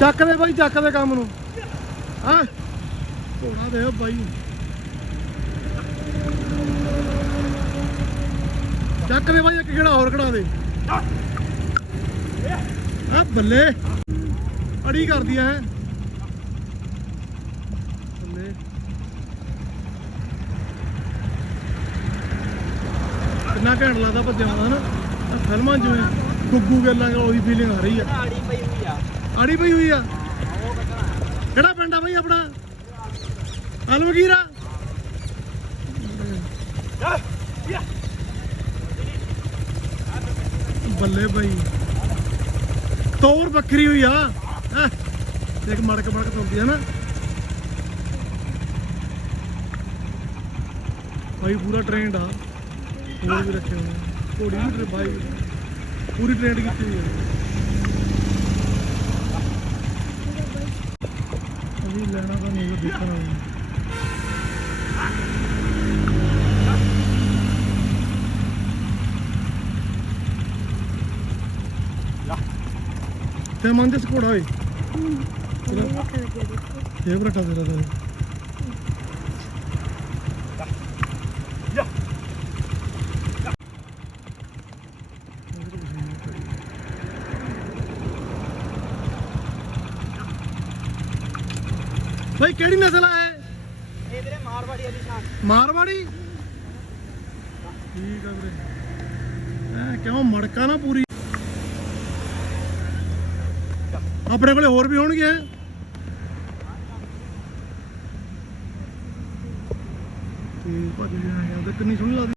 ਚੱਕ ਦੇ ਬਾਈ ਚੱਕ ਦੇ ਕੰਮ ਨੂੰ। ਹਾਂ? ਘੋੜਾ ਦੇ ਬਾਈ। ਚੱਕ ਦੇ ਬਾਈ, ਇੱਕ ਕਿਹੜਾ ਹੋਰ ਖੜਾ ਦੇ। ਆ ਬੱਲੇ। ਅੜੀ ਕਰਦੀ ਐ ਬੱਲੇ। ਕਿੰਨਾ ਘੈਂਟ ਲੱਗਦਾ ਭੱਜਿਆ ਹੁੰਦਾ ਨਾ ਆਹ ਫਿਲਮਾਂ ਜਿਵੇਂ ਗੁੱਗੂ ਗੱਲਾਂ ਉਹਦੀ ਫੀਲਿੰਗ ਆ ਰਹੀ ਆ ਆੜੀ ਪਈ ਹੋਈ ਆ। ਆੜੀ ਪਈ ਹੋਈ ਆ। ਕਿਹੜਾ ਪਿੰਡ ਆ ਬਾਈ ਆਪਣਾ? ਅਲਮਗੀਰਾ ਬੱਲੇ ਬਾਈ। ਤੌਰ ਬੱਕਰੀ ਹੋਈ ਆ। ਹੈਂ। ਦੇਖ ਮੜਕ ਮੜਕ ਤੁਰਦੀ ਹੈ ਨਾ। ਬਾਈ ਪੂਰਾ ਟ੍ਰੇਨਡ ਆ। ਹੋਰ ਵੀ ਰੱਖੇ ਹੋਏ ਘੋੜੀ ਵੀ ਟ੍ਰੇ- ਪੂਰੀ ਟ੍ਰੇਨਡ ਕੀਤੀ ਹੋਈ ਆ ਅਭੀ ਲੈਣਾ ਤਾਂ ਨਹੀਂ ਉਹ ਦੇਖਣਾ ਵੀ। ਤੇ ਮਨ ਦੇ ਸਕੋੜਾ ਹੋਏ ਫੇਵਰਟ ਆ ਤੇਰਾ ਤਾਂ ਇਹ। ਭਾਈ ਕਿਹੜੀ ਨਸਲ ਆ ਇਹ? ਇਹ ਵੀਰੇ ਮਾਰਵਾੜੀ ਵਾਲੀ ਸ਼ਾਨ ਮਾਰਵਾੜੀ? ਠੀਕ ਆ ਵੀਰੇ। ਐ ਕਿਉਂ ਮੜਕਾ ਨਾ ਪੂਰੀ? ਆਪਣੇ ਕੋਲੇ ਹੋਰ ਵੀ ਹੋਣਗੇ? ਤੇ ਭਾਜੀ ਆ ਗਿਆ ਤੇ ਕਿੰਨੀ ਸੋਹਣੀ ਲੱਗਦੀ।